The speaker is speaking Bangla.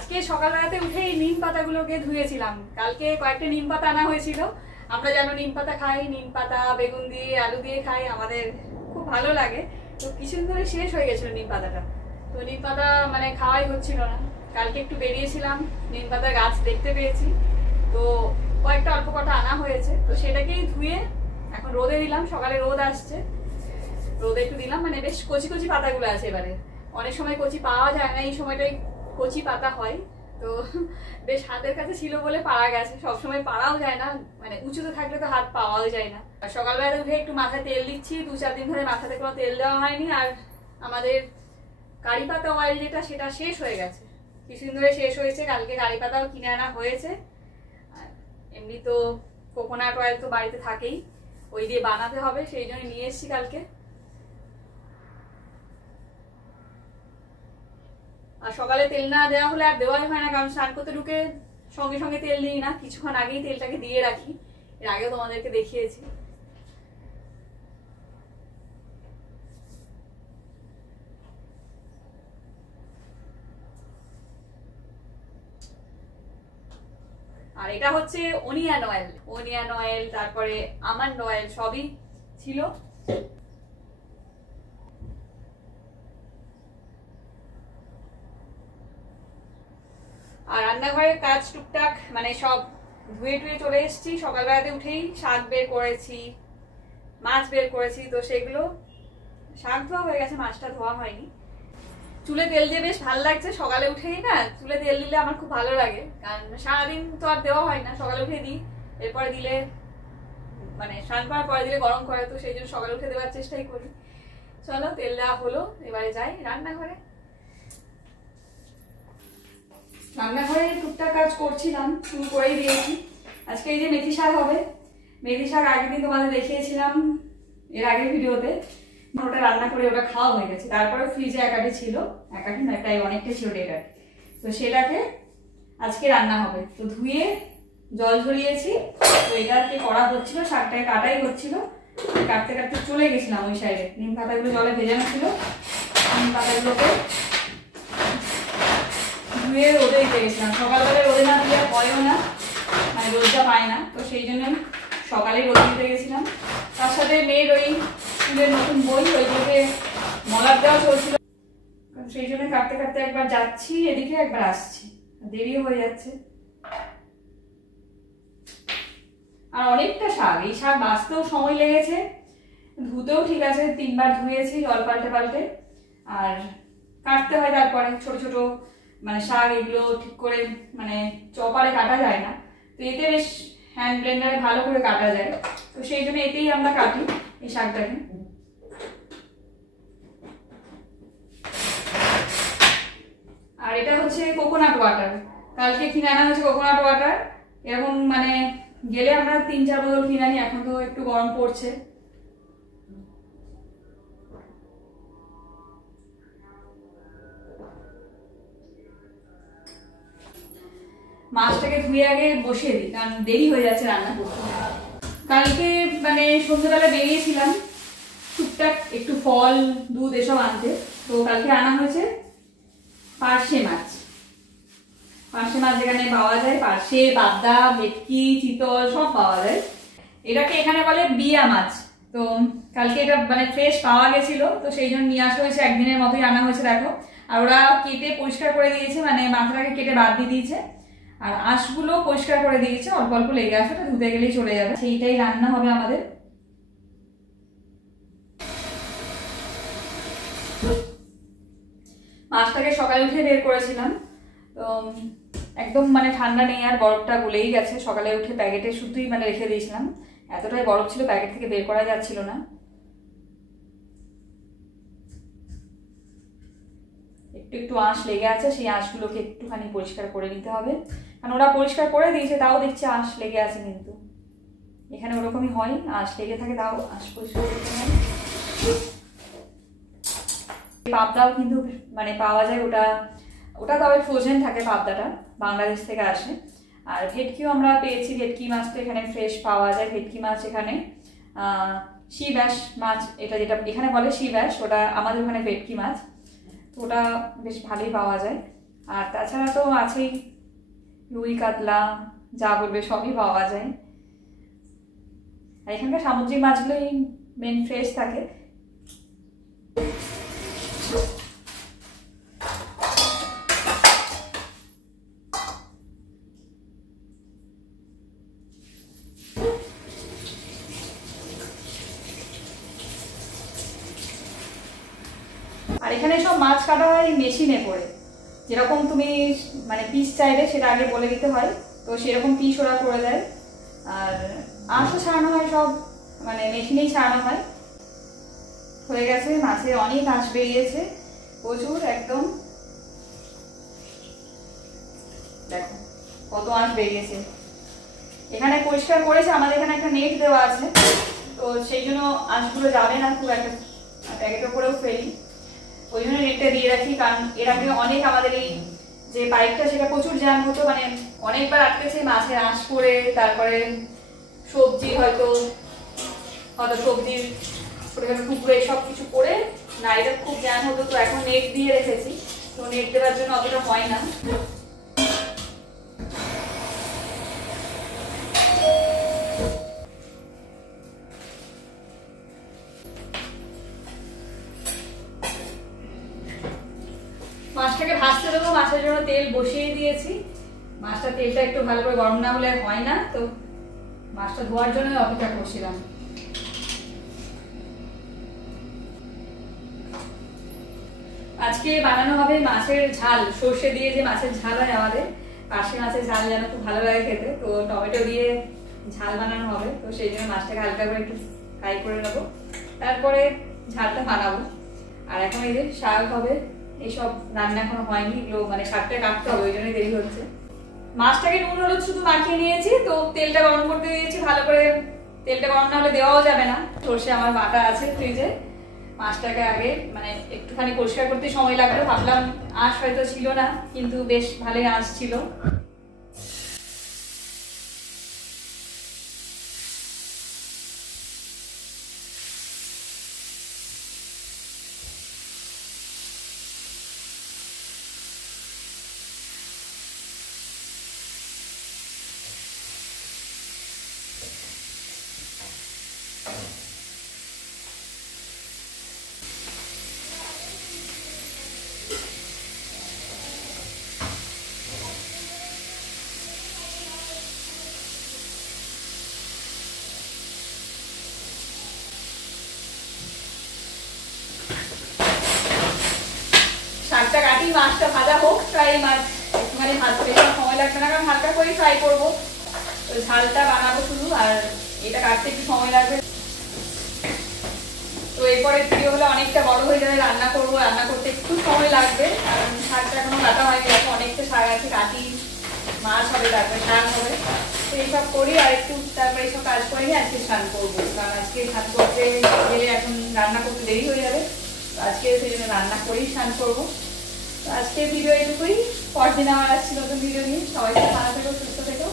আজকে সকালবেলাতে উঠেই নিম পাতাগুলোকে ধুয়েছিলাম। কালকে কয়েকটা নিম পাতা আনা হয়েছিল। আমরা যেন নিম পাতা খাই, নিম পাতা বেগুন দিয়ে আলু দিয়ে খাই, আমাদের খুব ভালো লাগে। তো কিছুদিন ধরে শেষ হয়ে গেছিল নিম পাতাটা, তো নিম পাতা মানে খাওয়াই হচ্ছিল না। কালকে একটু বেরিয়েছিলাম, নিম পাতার গাছ দেখতে পেয়েছি, তো কয়েকটা অল্প কটা আনা হয়েছে, তো সেটাকেই ধুয়ে এখন রোদে দিলাম। সকালে রোদ আসছে, রোদে একটু দিলাম, মানে বেশ কচি কচি পাতাগুলো আছে। এবারে অনেক সময় কচি পাওয়া যায় না, এই সময়টাই কচি পাতা হয়, তো বেশ হাতের কাছে ছিল বলে পাড়া গেছে। সবসময় পাড়াও যায় না, মানে উঁচুতে থাকলে তো হাত পাওয়াও যায় না। আর সকালবেলা উঠে একটু মাথায় তেল দিচ্ছি, 2-4 দিন ধরে মাথাতে কোনো তেল দেওয়া হয়নি। আর আমাদের কারি পাতা অয়েল যেটা, সেটা শেষ হয়ে গেছে, কিছুদিন ধরে শেষ হয়েছে। কালকে কারি পাতাও কিনে আনা হয়েছে। আর এমনি তো কোকোনাট অয়েল তো বাড়িতে থাকেই, ওই দিয়ে বানাতে হবে, সেই জন্য নিয়ে এসেছি কালকে। আর সকালে তেল না দেওয়া হলে আর দেওয়াই হয় না, কারণ স্নান করতে ঢুকে সঙ্গে সঙ্গে তেল দিই না, কিছুক্ষণ আগেই তেলটাকে দিয়ে রাখি। এর আগেও তোমাদেরকে দেখিয়েছি। আর এটা হচ্ছে অনিয়ন অয়েল, অনিয়ন অয়েল, তারপরে আমন্ড অয়েল সবই ছিল। আর রান্নাঘরের কাজ টুকটাক মানে সব ধুয়ে টুয়ে চলে এসেছি। সকালবেলাতে উঠেই শাক বের করেছি, মাছ বের করেছি, তো সেগুলো শাক ধোয়া হয়ে গেছে, মাছটা ধোয়া হয়নি। চুলে তেল দিয়ে বেশ ভালো লাগছে সকালে উঠেই না, চুলে তেল দিলে আমার খুব ভালো লাগে, কারণ সারাদিন তো আর দেওয়া হয় না, সকালে উঠে দিই। এরপরে দিলে মানে স্নান করার পরে দিলে গরম করে, তো সেই জন্য সকালে উঠে দেওয়ার চেষ্টাই করি। চলো, তেল দেওয়া হলো, এবারে যাই রান্নাঘরে। রান্নাঘরে টুকটাক কাজ করছিলাম, শুরু করেই দিয়েছি। আজকে এই যে মেথি শাক হবে, মেথি শাক আগের দিন তোমাদের দেখিয়েছিলাম এর আগের ভিডিওতে। ওটা রান্না করে ওটা খাওয়া হয়ে গেছে। তারপরে ফ্রিজে একাটি ছিল, একাটি নয় প্রায় অনেকটা ছিল ডেটার, তো সেটাকে আজকে রান্না হবে। তো ধুয়ে জল ঝরিয়েছি, তো এটাকে করা হচ্ছিল, শাকটাকে কাটাই হচ্ছিল। কাটতে কাটতে চলে গেছিলাম ওই সাইডে, নিম পাতাগুলো জলে ভেজানো ছিল, নিম পাতাগুলোকে ধুয়ে রোদে দিতে গেছিলাম। সকালবেলা রোদে না দিলে হয়ও না, মানে রোদটা পায় না, তো সেই জন্য সকালে রোদে দিতে গেছিলাম। তার সাথে মেয়ের ওই স্কুলের নতুন বই, ওইগুলোকে মলার দেওয়া চলছিল, সেই জন্য কাটতে কাটতে একবার যাচ্ছি এদিকে, একবার আসছি, দেরিও হয়ে যাচ্ছে। আর অনেকটা শাক, এই শাক বাঁচতেও সময় লেগেছে, ধুতেও ঠিক আছে 3 বার ধুয়েছি জল পাল্টে পাল্টে। আর কাটতে হয় তারপরে ছোট ছোট মানে শাক, এগুলো ঠিক করে মানে চপারে কাটা যায় না, তো এতে বেশ হ্যান্ড ব্লেন্ডারে ভালো করে কাটা যায়, তো সেই জন্য এতেই আমরা কাটি এই শাকটাকে। আর এটা হচ্ছে কোকোনাট ওয়াটার, কালকে কিনে আনা হয়েছে কোকোনাট ওয়াটার। এরকম মানে গেলে আমরা 3-4 বোতল কিনে আনি, এখন তো একটু গরম পড়ছে। মাছটাকে ধুয়ে আগে বসিয়ে দিই, কারণ দেরি হয়ে যাচ্ছে রান্না করতে। কালকে মানে সন্ধ্যাবেলা বেরিয়েছিলাম টুকটাক একটু ফল দুধ এসব আনতে, তো কালকে আনা হয়েছে পার্শে মাছ। পার্শে মাছ যেখানে পাওয়া যায়, পার্শে, পাবদা, ভেটকি, চিতল সব পাওয়া যায়। এটাকে এখানে বলে বিয়া মাছ। তো কালকে এটা মানে ফ্রেশ পাওয়া গেছিল, তো সেই জন্য নিয়ে আসা হয়েছে, একদিনের মতোই আনা হয়েছে দেখো। আর ওরা কেটে পরিষ্কার করে দিয়েছে, মানে মাথাটাকে কেটে বাদ দিয়ে দিয়েছে, আর আঁশগুলো পরিষ্কার করে দিয়েছে, অল্প অল্প লেগে আসে, তো ধুতে গেলেই চলে যাবে। সেইটাই রান্না হবে আমাদের। মাছটাকে সকালে উঠে বের করেছিলাম, তো একদম মানে ঠান্ডা নেই, আর বরফটা গলেই গেছে। সকালে উঠে প্যাকেটে শুধুই মানে রেখে দিয়েছিলাম, এতটাই বরফ ছিল প্যাকেট থেকে বের করা যাচ্ছিল না। একটু একটু আঁশ লেগে আছে, সেই আঁশগুলোকে একটুখানি পরিষ্কার করে নিতে হবে, কারণ ওরা পরিষ্কার করে দিয়েছে, তাও দেখছি আঁশ লেগে আছে। কিন্তু এখানে ওরকমই হয়, আঁশ লেগে থাকে, তাও আঁশ পরিষ্কার করতে হয়। পাবদাও কিন্তু মানে পাওয়া যায়, ওটা ওটা তবে ফ্রোজেন থাকে, পাবদাটা বাংলাদেশ থেকে আসে। আর ভেটকিও আমরা পেয়েছি, ভেটকি মাছটা এখানে ফ্রেশ পাওয়া যায়। ভেটকি মাছ এখানে শি ব্যাস মাছ, এটা যেটা এখানে বলে শি ব্যাস, ওটা আমাদের ওখানে ভেটকি মাছ, তো ওটা বেশ ভালোই পাওয়া যায়। আর তাছাড়া তো আছেই রুই কাতলা, যা বলবে সবই পাওয়া যায়। আর এখানকার সামুদ্রিক মাছগুলোই মেন ফ্রেশ থাকে। আর এখানে সব মাছ কাটা হয় মেশিনে করে, যেরকম তুমি মানে পিস চাইবে সেটা আগে বলে দিতে হয়, তো সেরকম পিস ওরা করে দেয়। আর আঁশও ছাড়ানো হয় সব মানে মেশিনেই ছাড়ানো হয়। হয়ে গেছে, মাছের অনেক আঁশ বেরিয়েছে, প্রচুর একদম। দেখো কত আঁশ বেরিয়েছে। এখানে পরিষ্কার করেছে, আমাদের এখানে একটা নেট দেওয়া আছে, তো সেই জন্য আঁশগুলো যাবে না খুব একটা, প্যাকেটের উপরেও ফেলি, ওই জন্য নেটটা দিয়ে রাখি। কারণ এর আগে অনেক আমাদের এই যে পাইপটা সেটা প্রচুর জ্যাম হতো, মানে অনেকবার আটকেছে মাছের আঁশ করে। তারপরে সবজি হয়তো সবজির ছোটখাটো টুকরো সব কিছু করে নাড়িটা খুব জ্যাম হতো। তো এখন নেট দিয়ে রেখেছি, তো নেট দেওয়ার জন্য অতটা হয় না। মাছটাকে ভাজতে দেবো, মাছের জন্য তেল বসিয়ে দিয়েছি। মাছটা তেলটা একটু ভালো করে গরম না হলে হয় না, তো মাছটা ধোয়ার জন্য অপেক্ষা করছিলাম। আজকে বানানো হবে মাছের ঝাল, সর্ষে দিয়ে যে মাছের ঝাল হয় আমাদের, পার্শে মাছের ঝাল যেন খুব ভালো লাগে খেতে, তো টমেটো দিয়ে ঝাল বানানো হবে। তো সেই জন্য মাছটাকে হালকা করে একটু ফ্রাই করে নেবো, তারপরে ঝালটা বানাবো। আর এখন এই যে শাক হবে, এইসব রান্না এখনো হয়নি, এগুলো মানে শাকটা কাটতে হবে, ওই জন্যই দেরি হচ্ছে। মাছটাকে নুন হলুদ শুধু মাখিয়ে নিয়েছি, তো তেলটা গরম করতে দিয়েছি ভালো করে। তেলটা গরম না হলে দেওয়াও যাবে না। সর্ষে আমার বাটা আছে ফ্রিজে। মাছটাকে আগে মানে একটুখানি পরিষ্কার করতে সময় লাগলো, ভাবলাম আঁশ হয়তো ছিল না, কিন্তু বেশ ভালোই আঁশ ছিল। শাকটা কাটি, মাছটা ভাজা হোক, ফ্রাই মাছ একটুখানি ভাজতে বেশি সময় লাগবে না, কারণ হালকা করেই ফ্রাই করবো। তো ঝালটা বানাবো শুধু, আর এটা কাটতে একটু সময় লাগবে। তো এরপরে ভিডিও হলে অনেকটা বড় হয়ে যাবে, রান্না করবো, রান্না করতে একটু সময় লাগবে, কারণ শাকটা এখনো কাটা হয়নি। এখন অনেকটা শাক আছে, কাটি, মাছ হবে, তারপরে শাক হবে, তো এইসব করি। আর একটু তারপরে এইসব কাজ করে নিয়ে আজকে স্নান করবো, কারণ আজকে স্নান করতে গেলে এখন রান্না করতে দেরি হয়ে যাবে। আজকে সেই জন্য রান্না করেই স্নান করবো। তো আজকে ভিডিও এইটুকুই, পরদিন আমার আসছি নতুন ভিডিও নিয়ে। সবাই ভালো থেকো, সুস্থ থেকো।